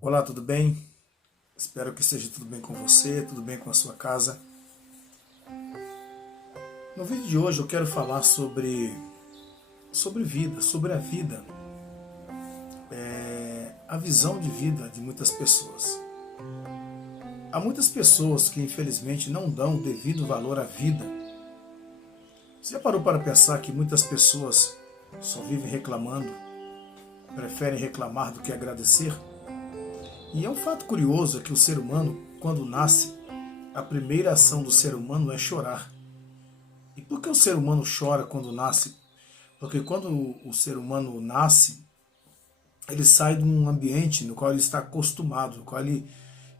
Olá, tudo bem? Espero que esteja tudo bem com você, tudo bem com a sua casa. No vídeo de hoje eu quero falar sobre vida, sobre a vida, a visão de vida de muitas pessoas. Há muitas pessoas que infelizmente não dão o devido valor à vida. Você já parou para pensar que muitas pessoas só vivem reclamando, preferem reclamar do que agradecer? E é um fato curioso que o ser humano, quando nasce, a primeira ação do ser humano é chorar. E por que o ser humano chora quando nasce? Porque quando o ser humano nasce, ele sai de um ambiente no qual ele está acostumado, no qual ele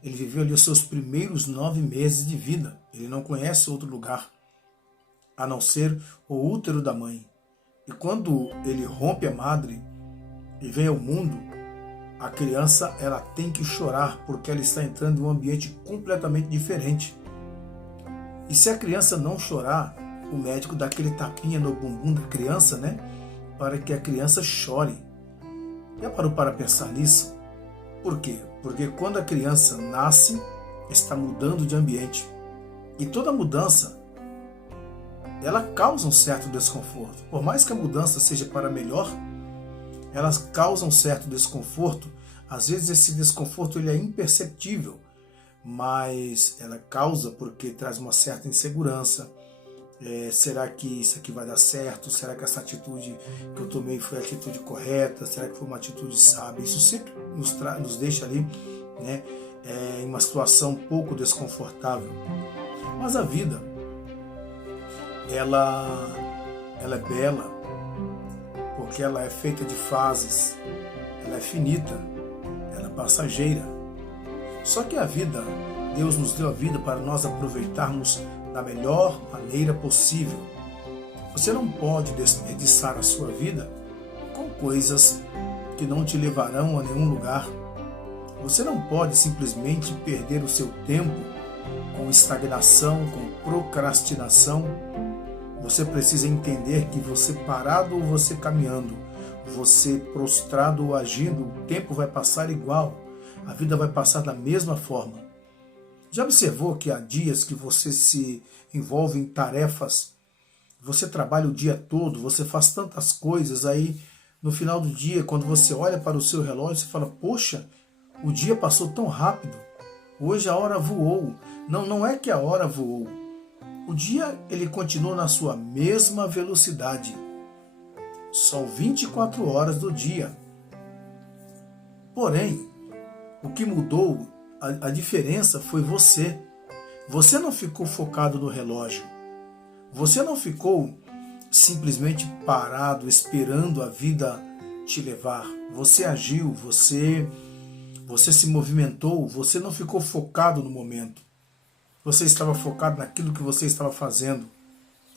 viveu ali os seus primeiros 9 meses de vida. Ele não conhece outro lugar, a não ser o útero da mãe. E quando ele rompe a madre e vem ao mundo, a criança ela tem que chorar porque ela está entrando em um ambiente completamente diferente. E se a criança não chorar, o médico dá aquele tapinha no bumbum da criança, né? Para que a criança chore. Já parou para pensar nisso? Por quê? Porque quando a criança nasce, está mudando de ambiente. E toda mudança, ela causa um certo desconforto. Por mais que a mudança seja para melhor, elas causam certo desconforto. Às vezes esse desconforto ele é imperceptível, mas ela causa porque traz uma certa insegurança. Será que isso aqui vai dar certo? Será que essa atitude que eu tomei foi a atitude correta? Será que foi uma atitude sábia? Isso sempre nos deixa ali, né, em uma situação um pouco desconfortável. Mas a vida, ela é bela, porque ela é feita de fases, ela é finita, ela é passageira. Só que a vida, Deus nos deu a vida para nós aproveitarmos da melhor maneira possível. Você não pode desperdiçar a sua vida com coisas que não te levarão a nenhum lugar. Você não pode simplesmente perder o seu tempo com estagnação, com procrastinação. Você precisa entender que você parado ou você caminhando, você prostrado ou agindo, o tempo vai passar igual. A vida vai passar da mesma forma. Já observou que há dias que você se envolve em tarefas, você trabalha o dia todo, você faz tantas coisas, aí no final do dia, quando você olha para o seu relógio, você fala, poxa, o dia passou tão rápido, hoje a hora voou. Não, não é que a hora voou. O dia ele continua na sua mesma velocidade. São 24 horas do dia. Porém, o que mudou, a diferença foi você. Você não ficou focado no relógio. Você não ficou simplesmente parado, esperando a vida te levar. Você agiu, você se movimentou, você não ficou focado no momento. Você estava focado naquilo que você estava fazendo.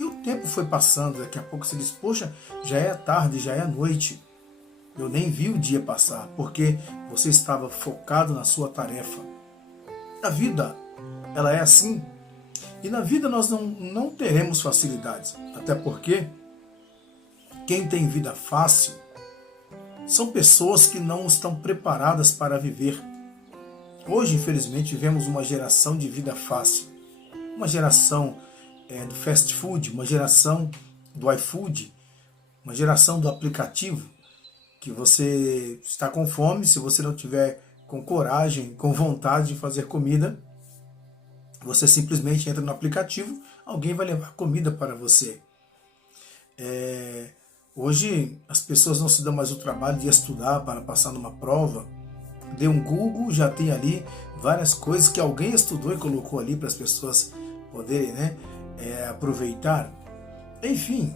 E o tempo foi passando, daqui a pouco você diz, poxa, já é tarde, já é noite. Eu nem vi o dia passar, porque você estava focado na sua tarefa. A vida, ela é assim. E na vida nós não teremos facilidades. Até porque quem tem vida fácil são pessoas que não estão preparadas para viver. Hoje, infelizmente, vivemos uma geração de vida fácil. Uma geração do fast food, uma geração do iFood, uma geração do aplicativo, que você está com fome, se você não tiver com coragem, com vontade de fazer comida, você simplesmente entra no aplicativo, alguém vai levar comida para você. Hoje as pessoas não se dão mais o trabalho de estudar para passar numa prova. Dê um Google, já tem ali várias coisas que alguém estudou e colocou ali para as pessoas poderem, né, aproveitar. Enfim,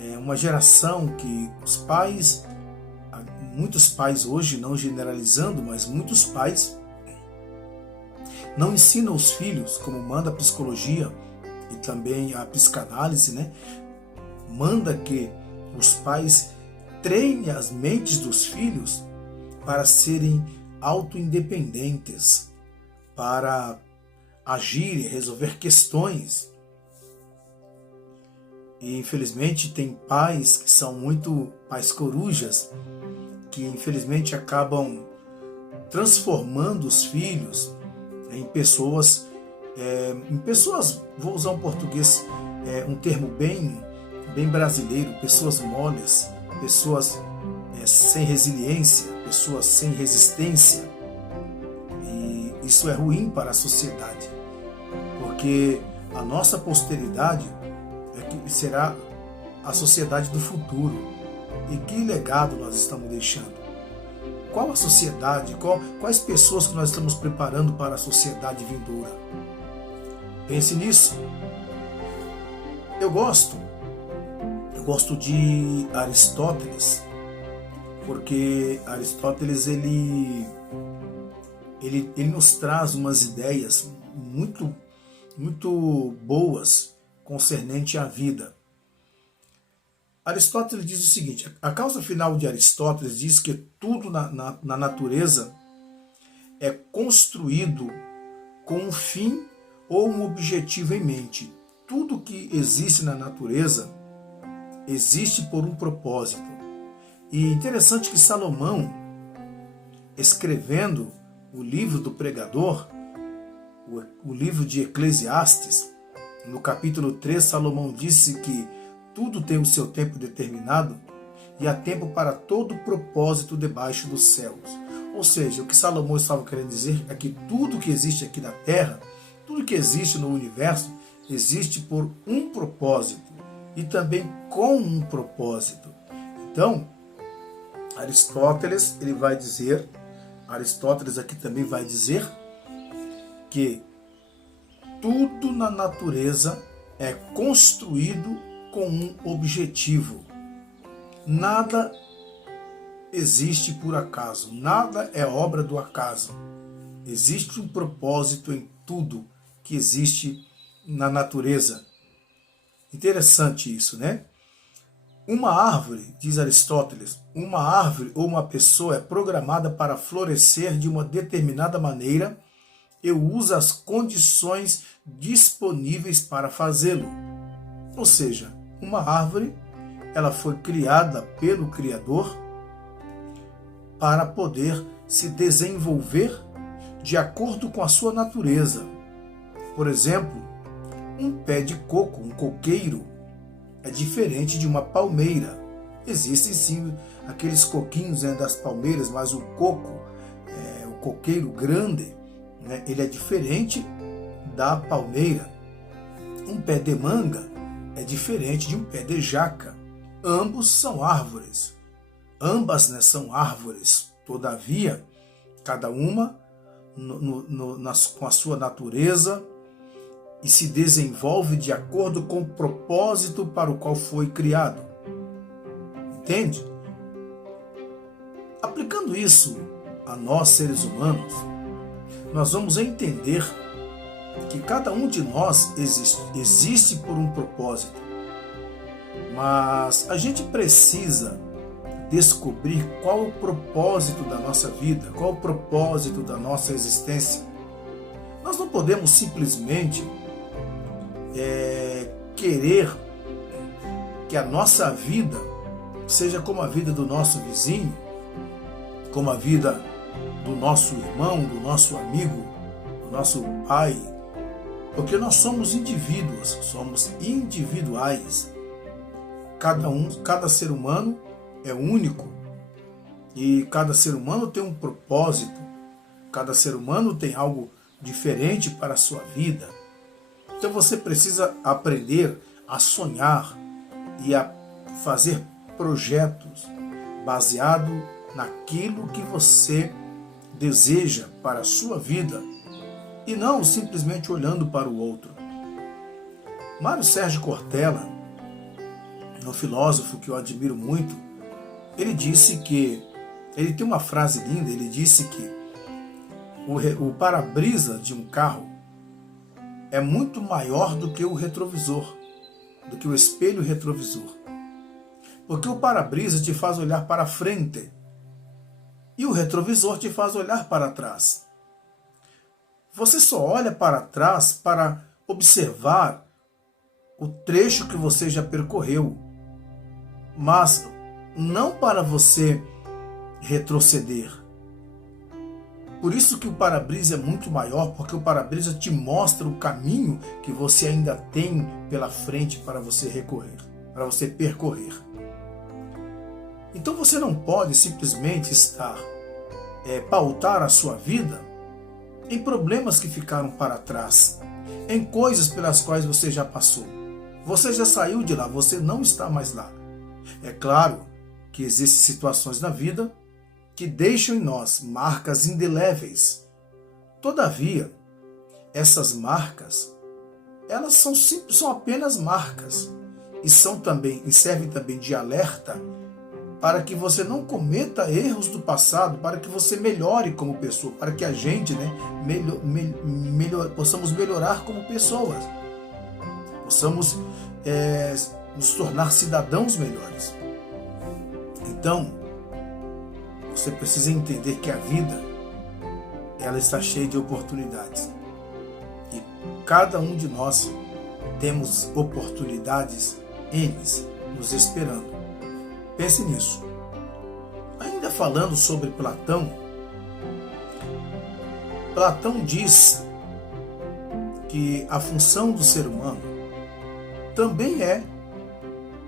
é uma geração que os pais, muitos pais hoje, não generalizando, mas muitos pais não ensinam os filhos, como manda a psicologia e também a psicanálise, né? Manda que os pais treinem as mentes dos filhos para serem autoindependentes, para agir e resolver questões. E infelizmente tem pais que são muito pais corujas, que infelizmente acabam transformando os filhos em pessoas, vou usar um português, um termo bem brasileiro, pessoas moles, pessoas sem resiliência, pessoas sem resistência. E isso é ruim para a sociedade, porque a nossa posteridade será a sociedade do futuro. E que legado nós estamos deixando? Qual a sociedade, quais pessoas que nós estamos preparando para a sociedade vindoura? Pense nisso. Eu gosto de Aristóteles, porque Aristóteles ele nos traz umas ideias muito boas concernente à vida. Aristóteles diz o seguinte: a causa final de Aristóteles diz que tudo na natureza é construído com um fim ou um objetivo em mente. Tudo que existe na natureza existe por um propósito. E interessante que Salomão, escrevendo o livro do pregador, o livro de Eclesiastes, no capítulo 3, Salomão disse que tudo tem o seu tempo determinado e há tempo para todo propósito debaixo dos céus. Ou seja, o que Salomão estava querendo dizer é que tudo que existe aqui na Terra, tudo que existe no universo, existe por um propósito e também com um propósito. Então, Aristóteles aqui também vai dizer que tudo na natureza é construído com um objetivo. Nada existe por acaso, nada é obra do acaso. Existe um propósito em tudo que existe na natureza. Interessante isso, né? Uma árvore, diz Aristóteles, uma árvore ou uma pessoa é programada para florescer de uma determinada maneira e usa as condições disponíveis para fazê-lo. Ou seja, uma árvore, ela foi criada pelo Criador para poder se desenvolver de acordo com a sua natureza. Por exemplo, um pé de coco, um coqueiro, é diferente de uma palmeira. Existem sim aqueles coquinhos das palmeiras, mas o coco, o coqueiro grande, ele é diferente da palmeira. Um pé de manga é diferente de um pé de jaca. Ambos são árvores. Ambas são árvores. Todavia, cada uma com a sua natureza e se desenvolve de acordo com o propósito para o qual foi criado. Entende? Aplicando isso a nós, seres humanos, nós vamos entender que cada um de nós existe por um propósito. Mas a gente precisa descobrir qual o propósito da nossa vida, qual o propósito da nossa existência. Nós não podemos simplesmente querer que a nossa vida seja como a vida do nosso vizinho, como a vida do nosso irmão, do nosso amigo, do nosso pai, porque nós somos indivíduos, somos individuais. Cada ser humano é único e cada ser humano tem um propósito, cada ser humano tem algo diferente para a sua vida. Então você precisa aprender a sonhar e a fazer projetos baseado naquilo que você deseja para a sua vida e não simplesmente olhando para o outro. Mário Sérgio Cortella, um filósofo que eu admiro muito, ele disse que, ele tem uma frase linda, ele disse que o para-brisa de um carro é muito maior do que o retrovisor, do que o espelho retrovisor. Porque o para-brisa te faz olhar para frente e o retrovisor te faz olhar para trás. Você só olha para trás para observar o trecho que você já percorreu, mas não para você retroceder. Por isso que o para-brisa é muito maior, porque o para-brisa te mostra o caminho que você ainda tem pela frente para você recorrer, para você percorrer. Então você não pode simplesmente pautar a sua vida em problemas que ficaram para trás, em coisas pelas quais você já passou. Você já saiu de lá, você não está mais lá. É claro que existem situações na vida que deixam em nós marcas indeléveis. Todavia, essas marcas, elas são apenas marcas e servem também de alerta para que você não cometa erros do passado, para que você melhore como pessoa, para que a gente possamos melhorar como pessoas, possamos nos tornar cidadãos melhores. Então, você precisa entender que a vida, ela está cheia de oportunidades. E cada um de nós temos oportunidades N's nos esperando. Pense nisso. Ainda falando sobre Platão, Platão diz que a função do ser humano também é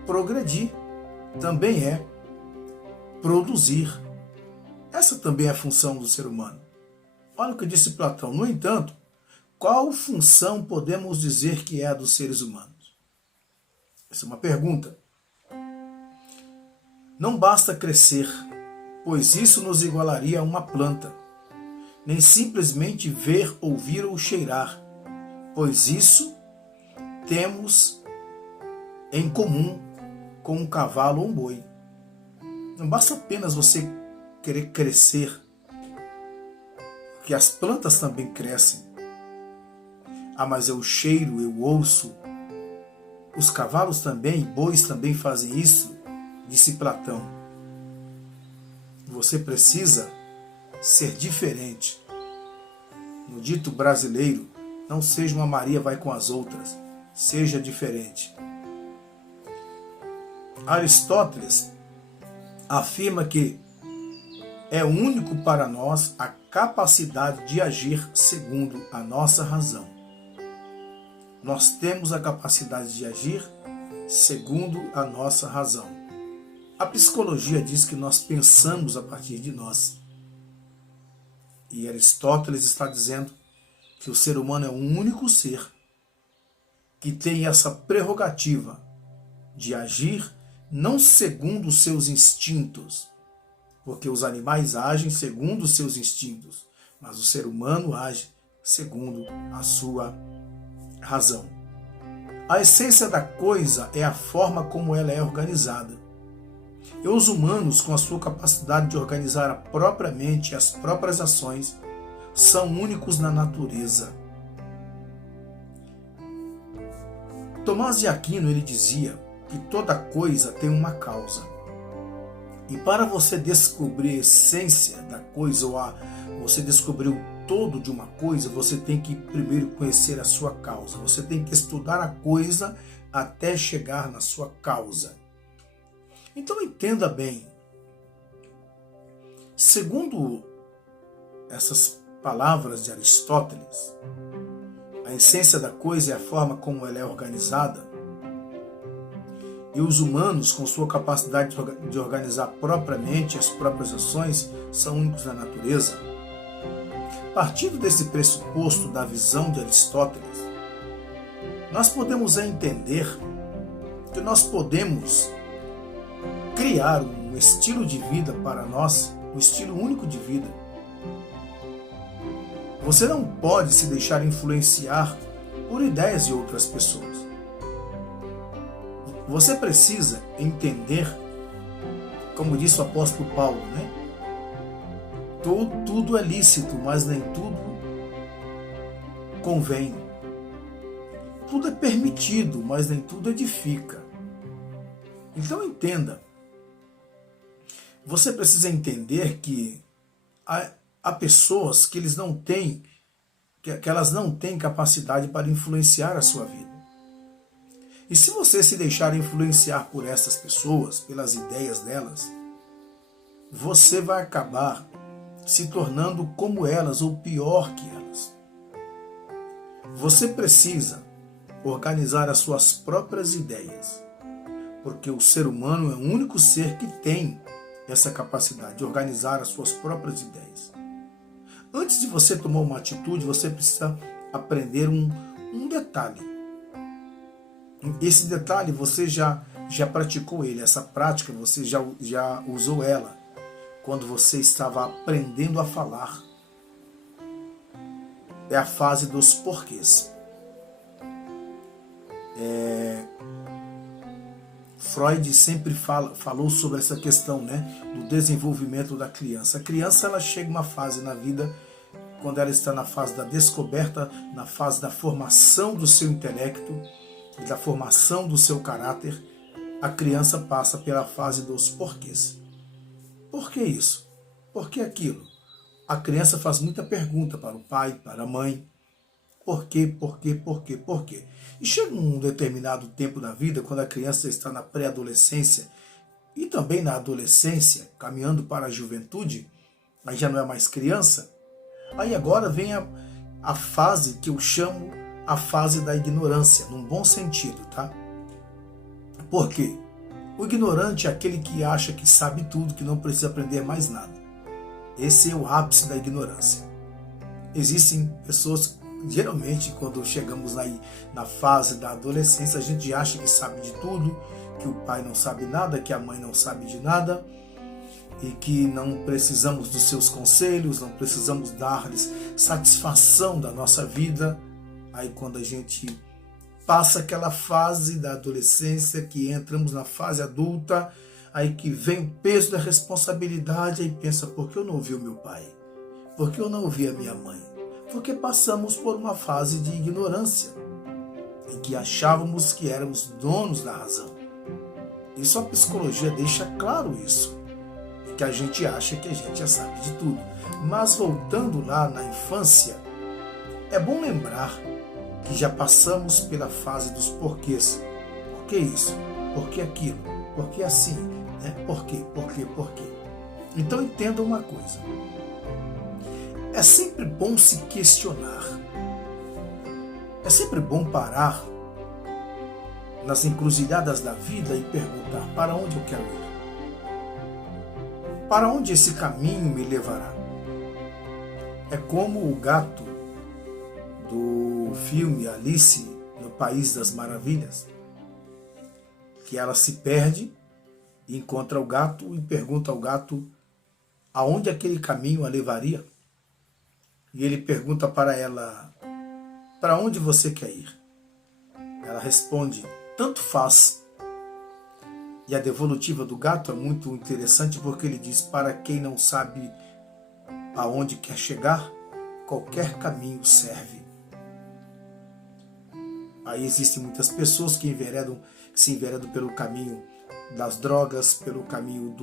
progredir, também é produzir. Essa também é a função do ser humano. Olha o que disse Platão. No entanto, qual função podemos dizer que é a dos seres humanos? Essa é uma pergunta. Não basta crescer, pois isso nos igualaria a uma planta. Nem simplesmente ver, ouvir ou cheirar, pois isso temos em comum com um cavalo ou um boi. Não basta apenas você querer crescer, porque as plantas também crescem. Ah, mas eu cheiro, eu ouço. Os cavalos também, bois também fazem isso, disse Platão. Você precisa ser diferente. No dito brasileiro, não seja uma Maria vai com as outras, seja diferente. Aristóteles afirma que é único para nós a capacidade de agir segundo a nossa razão. Nós temos a capacidade de agir segundo a nossa razão. A psicologia diz que nós pensamos a partir de nós. E Aristóteles está dizendo que o ser humano é o único ser que tem essa prerrogativa de agir não segundo os seus instintos, porque os animais agem segundo os seus instintos, mas o ser humano age segundo a sua razão. A essência da coisa é a forma como ela é organizada. E os humanos, com a sua capacidade de organizar a própria mente e as próprias ações, são únicos na natureza. Tomás de Aquino, ele dizia que toda coisa tem uma causa. E para você descobrir a essência da coisa, ou você descobrir o todo de uma coisa, você tem que primeiro conhecer a sua causa. Você tem que estudar a coisa até chegar na sua causa. Então entenda bem. Segundo essas palavras de Aristóteles, a essência da coisa é a forma como ela é organizada. E os humanos, com sua capacidade de organizar propriamente as próprias ações, são únicos na natureza. Partindo desse pressuposto da visão de Aristóteles, nós podemos entender que nós podemos criar um estilo de vida para nós, um estilo único de vida. Você não pode se deixar influenciar por ideias de outras pessoas. Você precisa entender, como disse o apóstolo Paulo, né? Tudo é lícito, mas nem tudo convém. Tudo é permitido, mas nem tudo edifica. Então entenda. Você precisa entender que há pessoas que elas não têm capacidade para influenciar a sua vida. E se você se deixar influenciar por essas pessoas, pelas ideias delas, você vai acabar se tornando como elas ou pior que elas. Você precisa organizar as suas próprias ideias, porque o ser humano é o único ser que tem essa capacidade de organizar as suas próprias ideias. Antes de você tomar uma atitude, você precisa aprender um detalhe. Esse detalhe você já praticou ele, essa prática você já usou ela quando você estava aprendendo a falar. É a fase dos porquês. Freud sempre falou sobre essa questão, do desenvolvimento da criança. A criança ela chega uma fase na vida, quando ela está na fase da descoberta, na fase da formação do seu intelecto e da formação do seu caráter, a criança passa pela fase dos porquês. Por que isso? Por que aquilo? A criança faz muita pergunta para o pai, para a mãe. Por quê, por quê, por quê, por quê? E chega um determinado tempo da vida, quando a criança está na pré-adolescência e também na adolescência, caminhando para a juventude, aí já não é mais criança, aí agora vem a fase que eu chamo a fase da ignorância, num bom sentido, tá? Por quê? O ignorante é aquele que acha que sabe tudo, que não precisa aprender mais nada. Esse é o ápice da ignorância. Existem pessoas, geralmente, quando chegamos aí na fase da adolescência, a gente acha que sabe de tudo, que o pai não sabe nada, que a mãe não sabe de nada, e que não precisamos dos seus conselhos, não precisamos dar-lhes satisfação da nossa vida. Aí quando a gente passa aquela fase da adolescência, que entramos na fase adulta, aí que vem o peso da responsabilidade, aí pensa, por que eu não ouvi o meu pai? Por que eu não ouvi a minha mãe? Porque passamos por uma fase de ignorância, em que achávamos que éramos donos da razão. Isso a psicologia deixa claro isso, que a gente acha que a gente já sabe de tudo. Mas voltando lá na infância, é bom lembrar que já passamos pela fase dos porquês. Por que isso? Por que aquilo? Por que assim? Por quê? Por quê? Por quê? Então entenda uma coisa. É sempre bom se questionar. É sempre bom parar nas encruzilhadas da vida e perguntar: para onde eu quero ir? Para onde esse caminho me levará? É como o gato do filme Alice no País das Maravilhas, que ela se perde e encontra o gato e pergunta ao gato aonde aquele caminho a levaria. E ele pergunta para ela: para onde você quer ir? Ela responde: tanto faz. E a devolutiva do gato é muito interessante, porque ele diz: para quem não sabe aonde quer chegar, qualquer caminho serve. Aí existem muitas pessoas que se enveredam pelo caminho das drogas, pelo caminho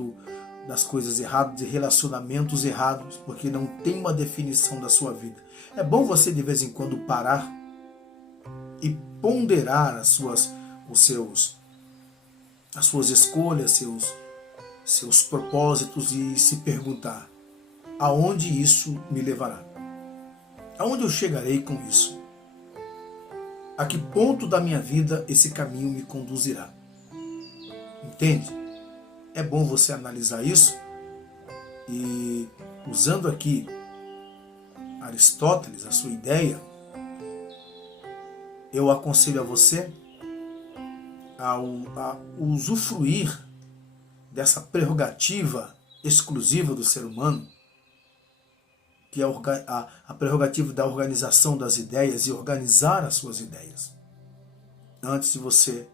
das coisas erradas, de relacionamentos errados, porque não tem uma definição da sua vida. É bom você de vez em quando parar e ponderar as suas escolhas, seus propósitos e se perguntar: aonde isso me levará? Aonde eu chegarei com isso? A que ponto da minha vida esse caminho me conduzirá? Entende? É bom você analisar isso e, usando aqui Aristóteles, a sua ideia, eu aconselho a você a usufruir dessa prerrogativa exclusiva do ser humano, que é a prerrogativa da organização das ideias e organizar as suas ideias, antes de você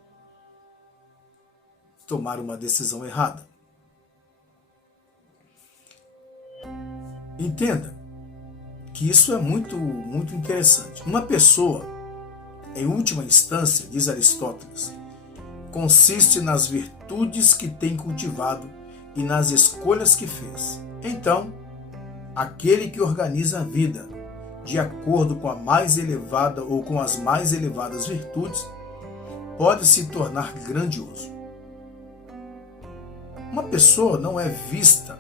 tomar uma decisão errada. Entenda que isso é muito, muito interessante. Uma pessoa, em última instância, diz Aristóteles, consiste nas virtudes que tem cultivado e nas escolhas que fez. Então, aquele que organiza a vida de acordo com a mais elevada ou com as mais elevadas virtudes pode se tornar grandioso. Uma pessoa não é vista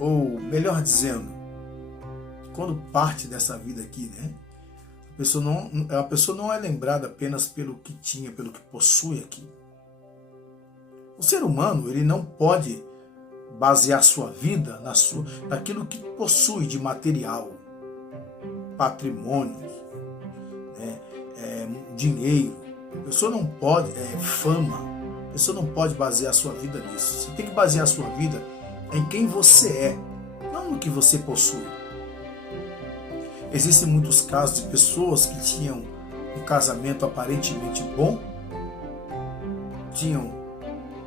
ou melhor dizendo, quando parte dessa vida aqui, né? A pessoa não é lembrada apenas pelo que tinha, pelo que possui aqui. O ser humano, ele não pode basear sua vida naquilo que possui de material, patrimônios, né, dinheiro. A pessoa não pode, fama, a pessoa não pode basear sua vida nisso. Você tem que basear sua vida em quem você é, não no que você possui. Existem muitos casos de pessoas que tinham um casamento aparentemente bom, tinham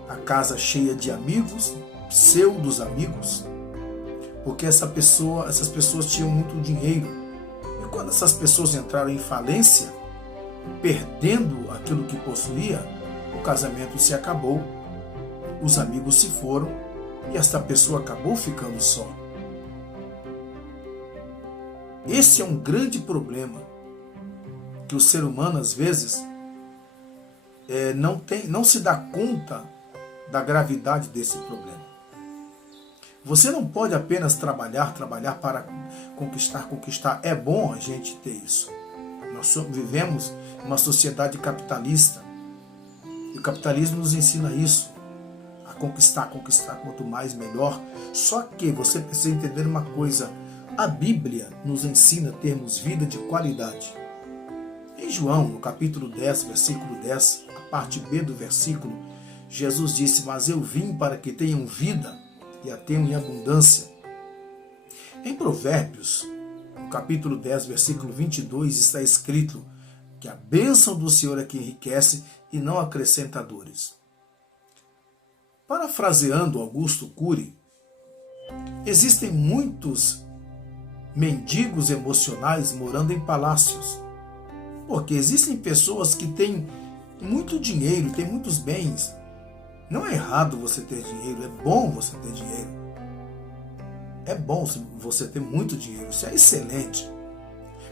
a casa cheia de amigos, pseudos amigos, porque essas pessoas tinham muito dinheiro. E quando essas pessoas entraram em falência, perdendo aquilo que possuía, o casamento se acabou, os amigos se foram e esta pessoa acabou ficando só. Esse é um grande problema que o ser humano às vezes não se dá conta da gravidade desse problema. Você não pode apenas trabalhar para conquistar. É bom a gente ter isso. Nós vivemos uma sociedade capitalista. E o capitalismo nos ensina isso. A conquistar, quanto mais melhor. Só que você precisa entender uma coisa. A Bíblia nos ensina a termos vida de qualidade. Em João, no capítulo 10, versículo 10, a parte B do versículo, Jesus disse: mas eu vim para que tenham vida e a tenham em abundância. Em Provérbios, no capítulo 10, versículo 22, está escrito que a bênção do Senhor é que enriquece e não acrescenta dores. Parafraseando Augusto Cury, existem muitos mendigos emocionais morando em palácios. Porque existem pessoas que têm muito dinheiro, têm muitos bens. Não é errado você ter dinheiro, é bom você ter dinheiro. É bom você ter muito dinheiro, isso é excelente.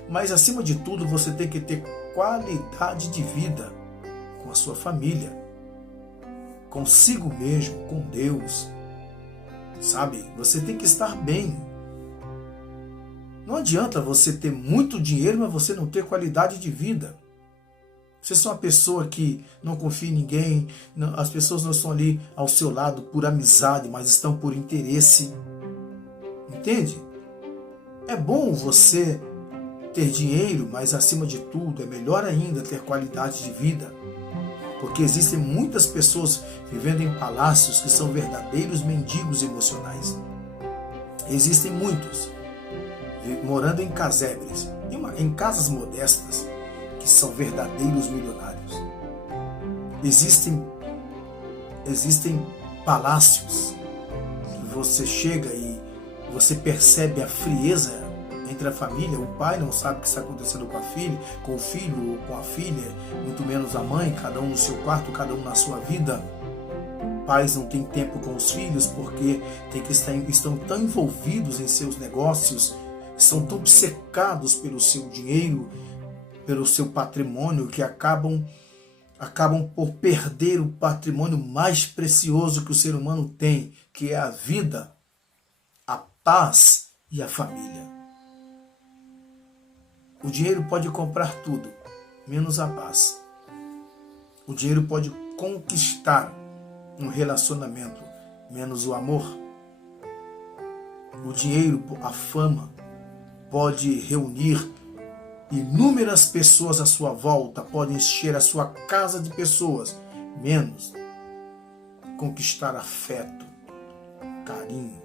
Mas acima de tudo você tem que ter qualidade de vida com a sua família, consigo mesmo, com Deus. Sabe? Você tem que estar bem. Não adianta você ter muito dinheiro, mas você não ter qualidade de vida. Você é uma pessoa que não confia em ninguém, as pessoas não estão ali ao seu lado por amizade, mas estão por interesse. Entende? É bom você ter dinheiro, mas acima de tudo, é melhor ainda ter qualidade de vida. Porque existem muitas pessoas vivendo em palácios que são verdadeiros mendigos emocionais. Existem muitos morando em casebres, em casas modestas, que são verdadeiros milionários. Existem palácios que você chega e você percebe a frieza entre a família. O pai não sabe o que está acontecendo com o filho ou com a filha, muito menos a mãe, cada um no seu quarto, cada um na sua vida. Pais não têm tempo com os filhos porque estão tão envolvidos em seus negócios, são tão obcecados pelo seu dinheiro, pelo seu patrimônio, que acabam por perder o patrimônio mais precioso que o ser humano tem, que é a vida, a paz e a família. O dinheiro pode comprar tudo, menos a paz. O dinheiro pode conquistar um relacionamento, menos o amor. O dinheiro, a fama, pode reunir inúmeras pessoas à sua volta, pode encher a sua casa de pessoas, menos conquistar afeto, carinho,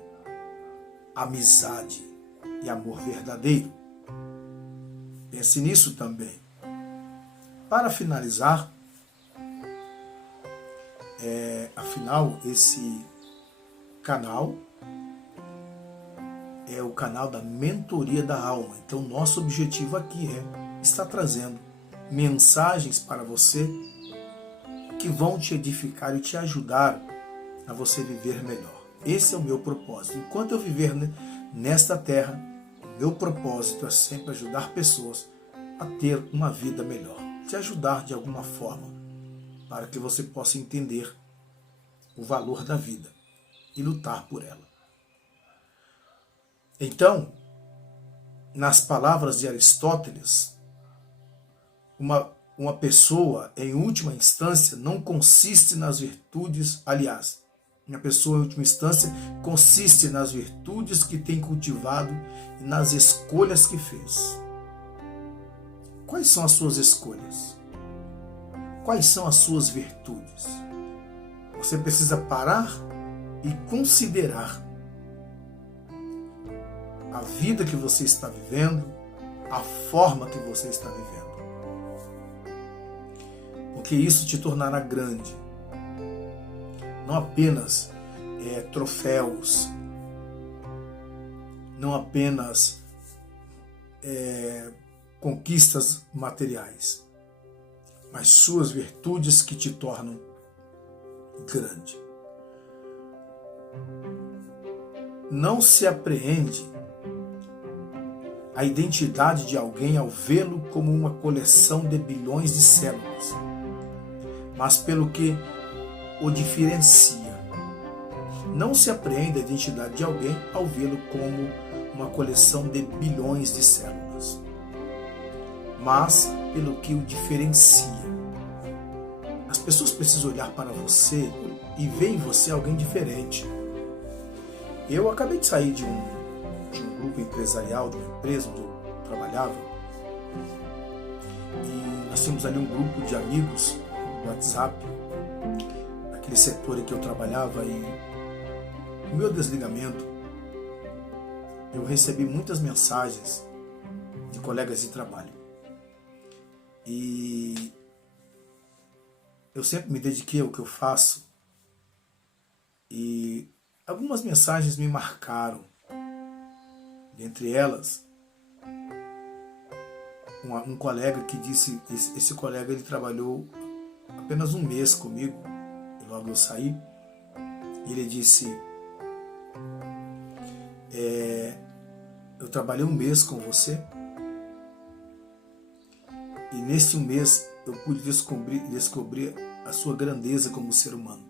amizade e amor verdadeiro. Pense nisso também. Para finalizar, afinal, esse canal é o canal da Mentoria da Alma. Então, nosso objetivo aqui é estar trazendo mensagens para você que vão te edificar e te ajudar a você viver melhor. Esse é o meu propósito. Enquanto eu viver nesta terra, o meu propósito é sempre ajudar pessoas a ter uma vida melhor. Te ajudar de alguma forma, para que você possa entender o valor da vida e lutar por ela. Então, nas palavras de Aristóteles, uma pessoa, em última instância, não consiste nas virtudes, aliás, uma pessoa, em última instância, consiste nas virtudes que tem cultivado e nas escolhas que fez. Quais são as suas escolhas? Quais são as suas virtudes? Você precisa parar e considerar a vida que você está vivendo, a forma que você está vivendo. Porque isso te tornará grande. Não apenas troféus, não apenas conquistas materiais, mas suas virtudes que te tornam grande. Não se apreende a identidade de alguém ao vê-lo como uma coleção de bilhões de células, mas pelo que o diferencia. Não se apreende a identidade de alguém ao vê-lo como uma coleção de bilhões de células, mas pelo que o diferencia. As pessoas precisam olhar para você e ver em você alguém diferente. Eu acabei de sair de um grupo empresarial, de uma empresa onde eu trabalhava, e nós tínhamos ali um grupo de amigos no WhatsApp, naquele setor em que eu trabalhava, e no meu desligamento eu recebi muitas mensagens de colegas de trabalho. E eu sempre me dediquei ao que eu faço, e algumas mensagens me marcaram. Dentre elas, um colega que disse, esse colega ele trabalhou apenas um mês comigo, e logo eu saí, e ele disse, eu trabalhei um mês com você, e nesse um mês eu pude descobrir a sua grandeza como ser humano,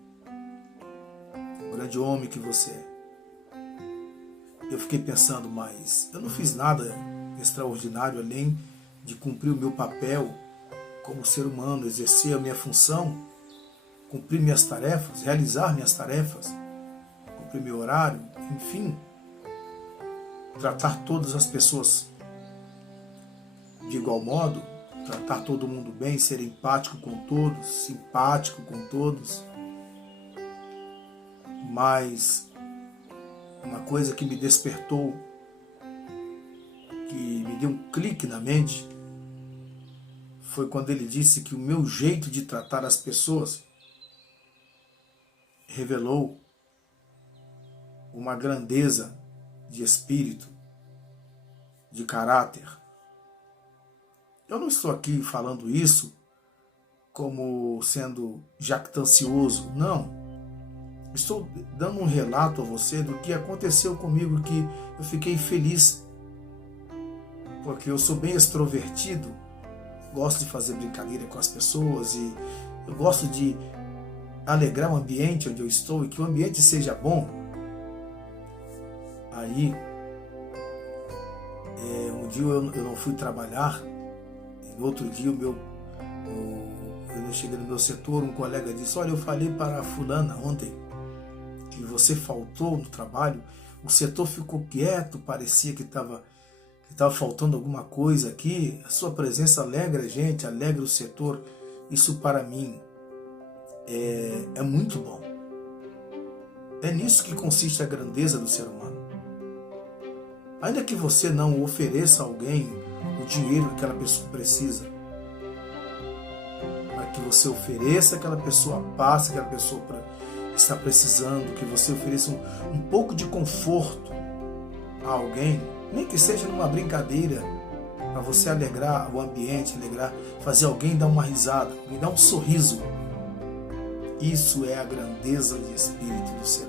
o grande homem que você é. Eu fiquei pensando, mas eu não fiz nada extraordinário além de cumprir o meu papel como ser humano, exercer a minha função, cumprir minhas tarefas, realizar minhas tarefas, cumprir meu horário, enfim, tratar todas as pessoas de igual modo, tratar todo mundo bem, ser empático com todos, simpático com todos. Mas uma coisa que me despertou, que me deu um clique na mente, foi quando ele disse que o meu jeito de tratar as pessoas revelou uma grandeza de espírito, de caráter. Eu não estou aqui falando isso como sendo jactancioso, não. Estou dando um relato a você do que aconteceu comigo, que eu fiquei feliz, porque eu sou bem extrovertido, gosto de fazer brincadeira com as pessoas e eu gosto de alegrar o ambiente onde eu estou e que o ambiente seja bom. Aí, um dia eu não fui trabalhar, e no outro dia eu cheguei no meu setor, um colega disse, olha, eu falei para a fulana ontem que você faltou no trabalho, o setor ficou quieto, parecia que estava faltando alguma coisa aqui, a sua presença alegra a gente, alegra o setor, isso para mim é muito bom. É nisso que consiste a grandeza do ser humano. Ainda que você não ofereça a alguém o dinheiro que aquela pessoa precisa, mas que você ofereça aquela pessoa a paz que aquela pessoa está precisando, que você ofereça um pouco de conforto a alguém, nem que seja numa brincadeira, para você alegrar o ambiente, fazer alguém dar uma risada, alguém dar um sorriso. Isso é a grandeza de espírito do ser humano.